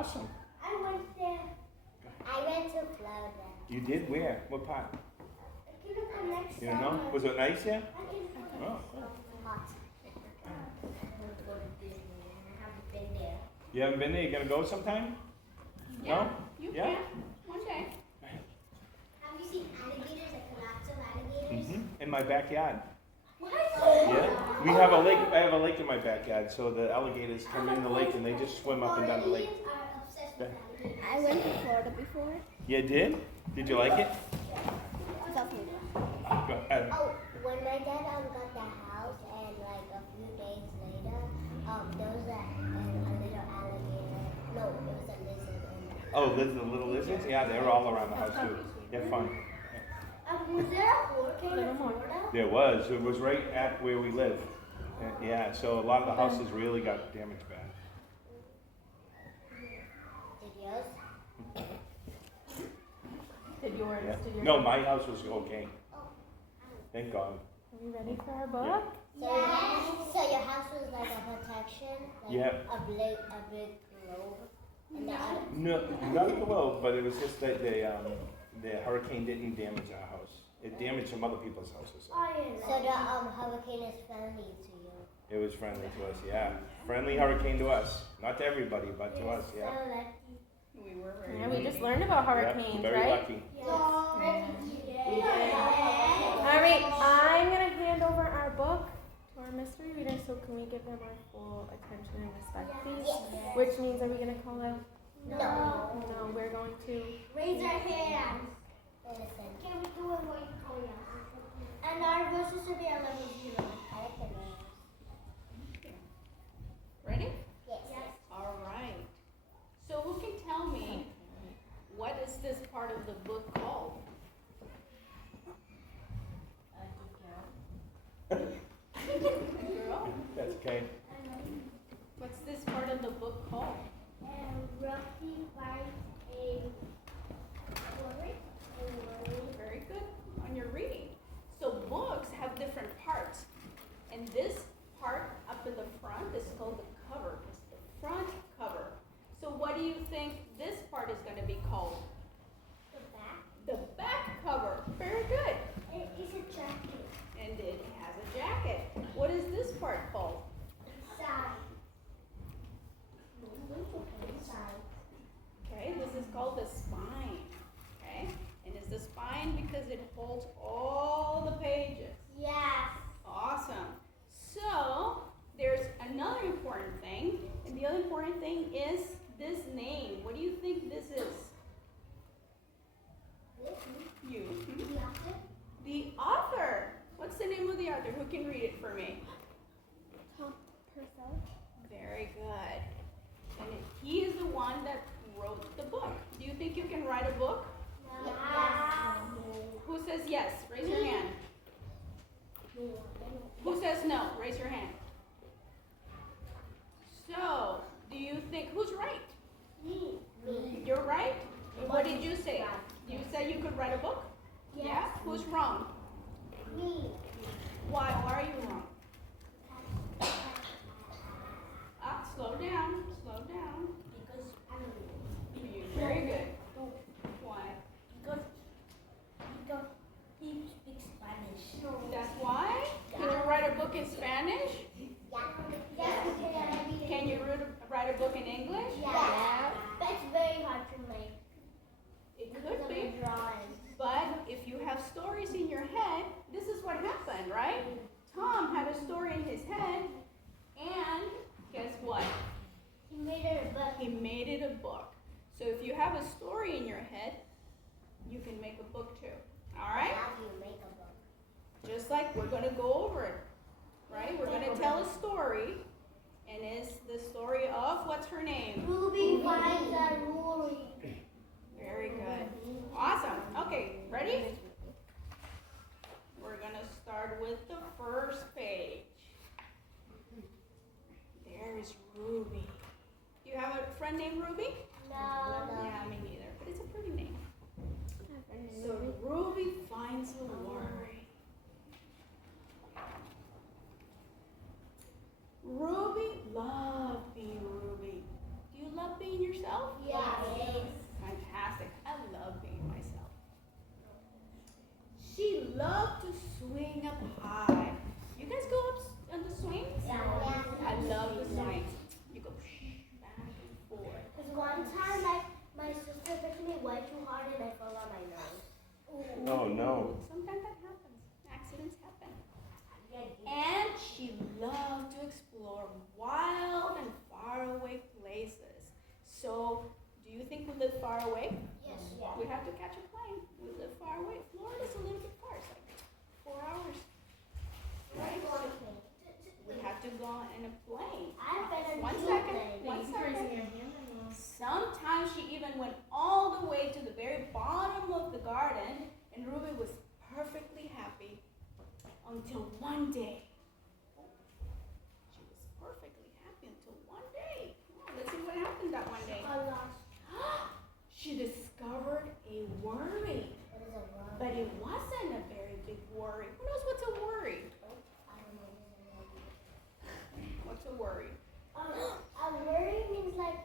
Awesome. I went there. I went to Florida. You did? Where? What part? You know, the next You don't know? Was it nice here? Oh. Hot. I want to go to Disney and I haven't been there. You haven't been there? You gonna go sometime? Yeah, No? you Yeah? can. One day. Have you seen alligators, like lots of alligators? Mm-hmm. In my backyard. What? Yeah. We have a lake. I have a lake in my backyard, so the alligators come in the lake and they just swim up and down the lake. Floridians are obsessed with alligators. I went to Florida before. You did? Did you like it? Definitely. Go ahead. Oh, when my dad got the house and like a few days later, there was a little alligator. No, it was a lizard. Oh, the little lizards? Yeah, they're all around the house too. They're fun. Was there a hurricane in Florida? There was. It was right at where we live. Yeah, so a lot of the houses really got damaged bad. Did yours? Did yours? Yeah. Did yours? No, my house was okay. Thank God. Are you ready for our book? So your house was like a protection? Like Yeah. a big globe? And the other? No, not below, but it was just that the hurricane didn't damage our house. It damaged some other people's houses. So the hurricane is friendly to you? It was friendly to us, yeah. Friendly hurricane to us. Not to everybody, but to us, yeah. We were very. Yeah, we just learned about hurricanes, Yeah, very right? lucky. All right, I'm gonna hand over our book to our mystery reader. So can we give them our full attention and respect, please? Yes. Which means, are we gonna call out? No. No, we're going to. Raise our hands. Can we do it while you call us? And our verses will be 11:0. I like the names. Ready? Yes. All right. So who can tell me what is this part of the book called? Girl, That's okay. what's this part of the book called? Rocky finds a word. Very good on your reading. So books have different parts. And this part up in the front is called the cover. It's the front cover. So what do you think this part is going to be called? The back. The back cover. Very good. It is a jacket. And it has a jacket. What is this part called? Side. Okay, this is called the spine. Okay? And is the spine because it holds all the pages? Yes. Awesome. So, there's another important thing, and the other important thing is this name. What do you think this is? You. The author. What's the name of the author? Who can read it for me? Tom Purcell. Very good. And he is the one that wrote the book. Do you think you can write a book? Yes. Who says yes? Raise your hand. Who says no? Raise your hand. So, do you think, who's right? Me. You're right? And what did you say? You said you could write a book? Yes. Yeah? Who's wrong? Me. Why? Why are you wrong? Slow down. Slow down. Because Very good. Why? Because he speaks Spanish. That's why? Can you write a book in Spanish? Yes. Can you write a book in English? Yeah. But it's very hard to make. It could be. Drawing. But if you have stories in your head, this is what happened, right? Tom had a story in his head, and guess what? He made it a book. He made it a book. So if you have a story in your head, you can make a book too. All right? How do you make a book? Just like we're going to go over it, right? We're going to tell a story, and it's the story of, what's her name? Ruby finds a Rory. Very good. Awesome. Okay, ready? We're going to start with the first page. There's Ruby. Do you have a friend named Ruby? No. Yeah, me neither, but it's a pretty name. So Ruby finds a worry. Ruby loved being Ruby. Do you love being yourself? Oh, no. Sometimes that happens. Accidents happen. And she loved to explore wild and faraway places. So, do you think we live far away? Yes. We have to catch a plane. We live far away. Florida's a little bit far. It's like 4 hours. Right? So we have to go in a plane. I've been in One two second. planes. One second. Sometimes she even went all the way to the very bottom of the garden, and Ruby was perfectly happy until one day. She was perfectly happy until one day. Oh, let's see what happened that one day. I lost. She discovered a worry, What is a worry? but it wasn't a very big worry. Who knows what's a worry? I don't know. What's a worry? A worry means like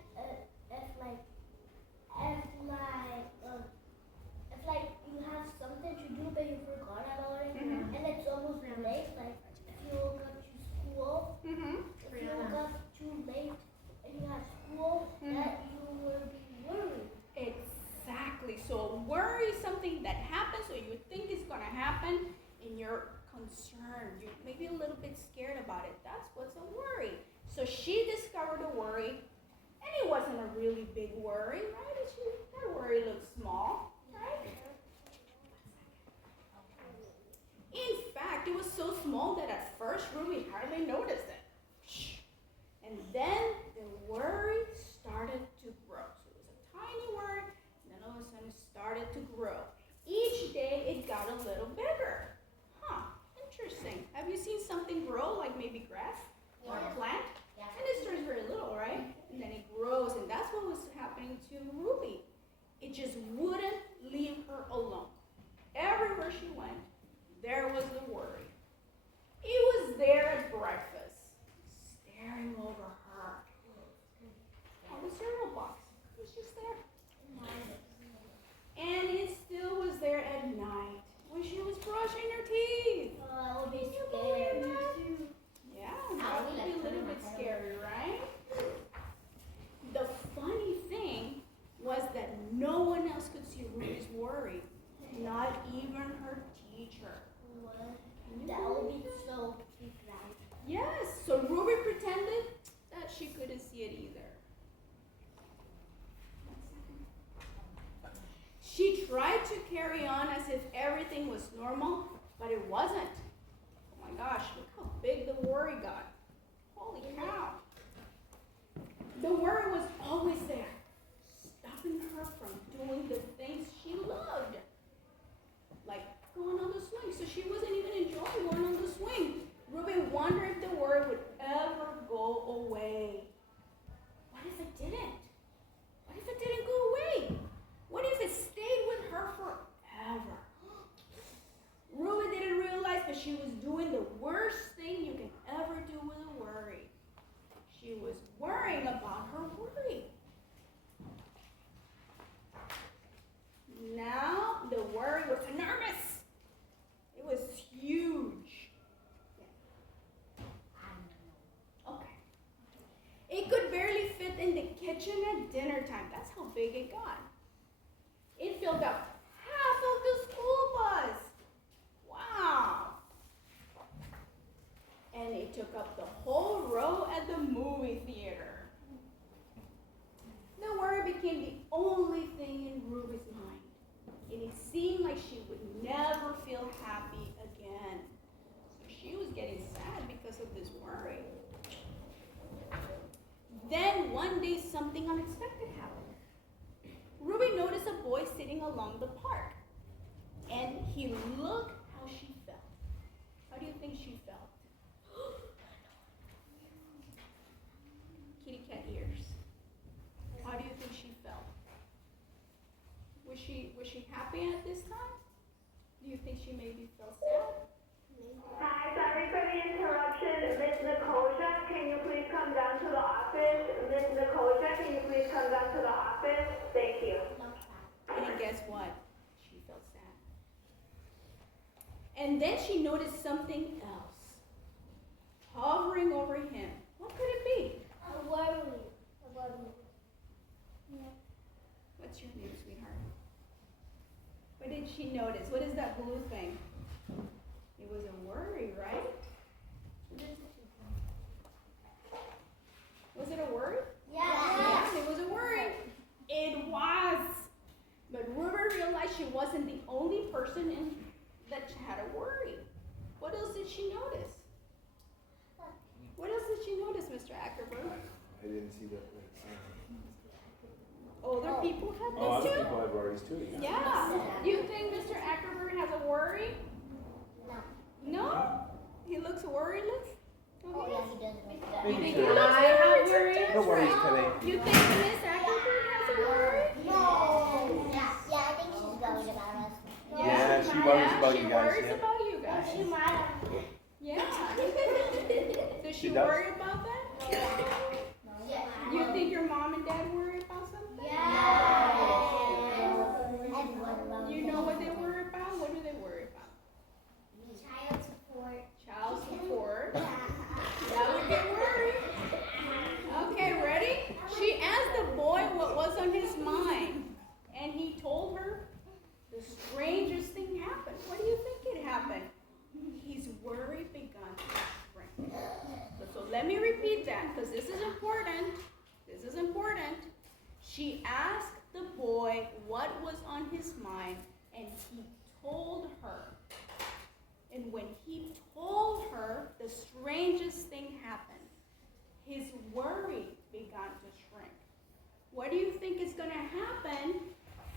if you have something to do but you forgot about it, Mhm. and it's almost late. Like if you woke up to school, Mm-hmm. if you woke up too late and you have school, that you will be worried. Exactly. So a worry is something that happens or you think is going to happen and you're concerned. You're maybe a little bit scared about it. That's what's a worry. So she discovered a worry, and it wasn't a really big worry, right? Her worry looked small, right? In fact, it was so small that at first Ruby hardly noticed it. Shh. And then the worry started to grow. So it was a tiny worry, and then all of a sudden it started to grow. Each day it got a little bigger. Huh, interesting. Have you seen something grow, like maybe grass or a plant? Yeah. And it starts very little, right? And then it grows, and that's what was happening to Ruby. It just wouldn't leave her alone. Everywhere she went, there was the worry. It was there at breakfast, staring over her. On the cereal box. It was just there. And it still was there at night when she was brushing her teeth. I would be Can you believe scared. that? Yeah, that would be a little bit scary, right? The funny thing was that no one else could see Ruby's worry, not even her teacher. What? Can you That believe would be that? so bright. Yes, so Ruby pretended that she couldn't see it either. She tried to carry on as if everything was normal, but it wasn't. Oh my gosh, look how big the worry got. Holy cow. The worry was always there, stopping her from doing the things she loved. Like going on the swing. So she wasn't even enjoying going on the swing. Ruby wondered if the worry would ever go away. What if it didn't? What if it didn't go away? What if it stayed with her forever? Ruby didn't realize that she was doing the worst thing you can ever do with a worry. She was worrying about her worry. Now the worry was enormous. It was huge. Okay. It could barely fit in the kitchen at dinner time. That's how big it got. It filled up half of the school bus. Wow. And it took up the whole row at the movie theater. The worry became the only thing in Ruby's mind. And it seemed like she would never feel happy again. So she was getting sad because of this worry. Then one day something unexpected happened. Ruby noticed a boy sitting along the park. And he looked how she felt. How do you think she felt? Kitty cat ears. How do you think she felt? Was she happy at this time? Do you think she maybe felt sad? Hi, sorry for the interruption. Miss Nicosia, can you please come down to the office? Miss Nicosia, can you please come down to the office? Thank you. And guess what? She felt sad. And then she noticed something else hovering over him. What could it be? A worry. A worry. What's your name, sweetheart? What did did she notice? What is that blue thing? It was a worry, right? Was it a worry? Yes. It was a worry. It was. But Ruby realized she wasn't the only person that had a worry. What else did she notice? What else did she notice, Mr. Ackerberg? I didn't see that. Older people have Oh, this other too? people have worries too. Yeah. You think Mr. Ackerberg has a worry? No. No? He looks worryless? Oh, yeah, he does make that. You Maybe think so. he looks worried? No worries today. You think Miss Ackerberg has a worry? No. Yeah, I think she's worried about us. Yeah, she worries about you guys, She worries yeah. about you guys. She might have. Yeah. Does she She does. worry about that? Yeah. You think your mom and dad worry about something? You know what they worry about? What do they worry about? Child support. Child support. That would be worry. Okay, ready? She asked the boy what was on his mind, and he told her the strangest thing happened. What do you think it happened? His worry began to shrink. So let me repeat that, because this is important. This is important. She asked the boy what was on his mind, and he told her. And when he told her, the strangest thing happened. His worry began to shrink. What do you think is going to happen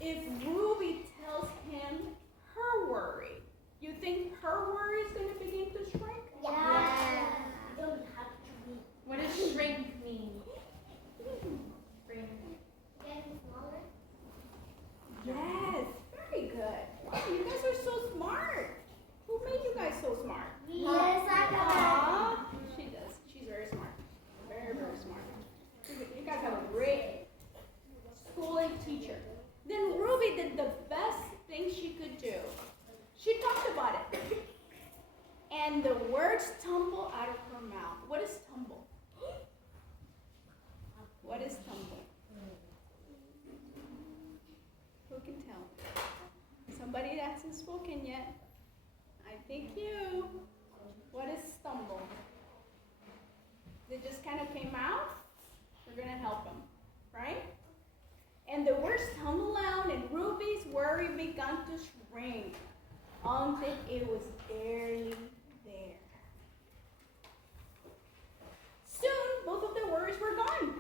if Ruby tells him her worry? You think her worry is going to begin to shrink? Yeah. What does shrink mean? Getting smaller. Yes, very good. Wow, you guys are so smart. Who made you guys so smart? Yes, I Aw, she does. She's very smart. Very, very smart. You guys have a great schooling teacher. Then Ruby did the best thing she could do. She talked about it. And the words tumble out of her mouth. What is tumble? What is tumble? Who can tell? Somebody that hasn't spoken yet. I think you. What is stumble? It just kind of came out. We're going to help them, right? And the words tumble out, and Ruby's worry began to shrink until it was barely there. Soon, both of the worries were gone.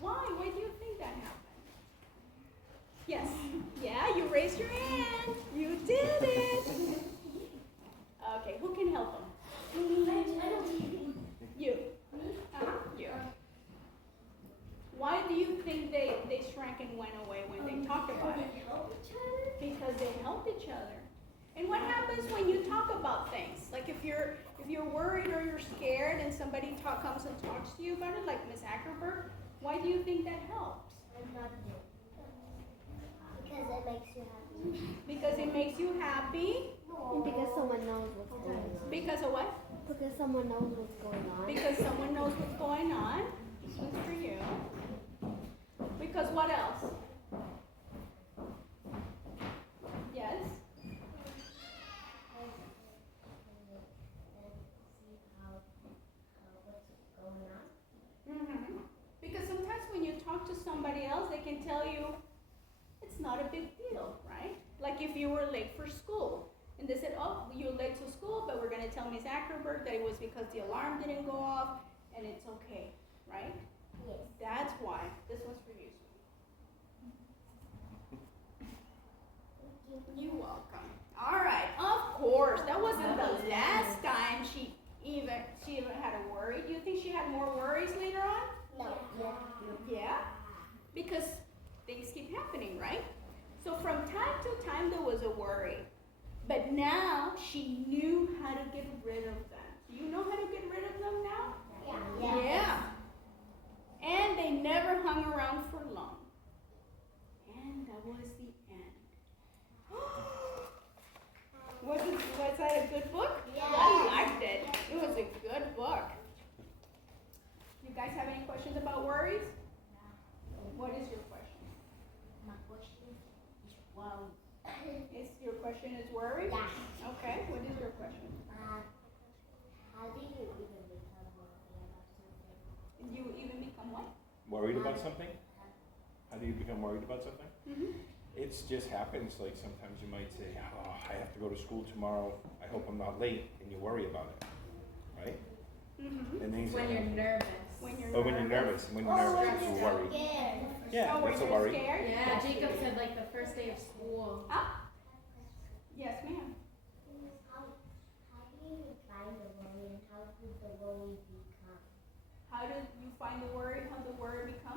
Why? Why do you think that happened? Yes. Yeah, you raised your hand. You did it. Okay, who can help them? You. You. Why do you think they shrank and went away when they talked about it? Because they helped each other. And what happens when you talk about things? Like if you're worried or you're scared and somebody comes and talks to you about it, like Miss Ackerberg, why do you think that helps? Because it makes you happy. Because it makes you happy. And because someone knows what's going on. Because of what? Because someone knows what's going on. Because someone knows what's going on. This one's for you. Because what else? Yes? Mm-hmm. Because sometimes when you talk to somebody else, they can tell you it's not a big deal, right? Like if you were late for school, and they said, oh, you're late to school, but we're going to tell Ms. Ackerberg that it was because the alarm didn't go off, and it's okay, right? Yes. That's why. This one's for you. You're welcome. All right, of course. That wasn't the last time she even had a worry. Do you think she had more worries later on? No. Yeah, because things keep happening, right? So from time to time there was a worry, but now she knew how to get rid of them. Do you know how to get rid of them now? Yeah. And they never hung around for long. And that was the end. Was that a good book? Yeah. I liked it. It was a good book. You guys have any questions about worries? What is your question? My question is, wow. Is your worried about something? How do you become worried about something? Mm-hmm. It just happens, like sometimes you might say, oh, I have to go to school tomorrow, I hope I'm not late, and you worry about it, right? Mm-hmm. And then you When say, you're nervous. When you're oh, when you're nervous, when you're Oh, nervous, when you you're worry. scared. Yeah, Oh, when that's a you're worry. scared? Yeah, Jacob said like the first day of school. Yes, ma'am. How do you find the worry and how did the worry become? How did you find the worry? How the worry become?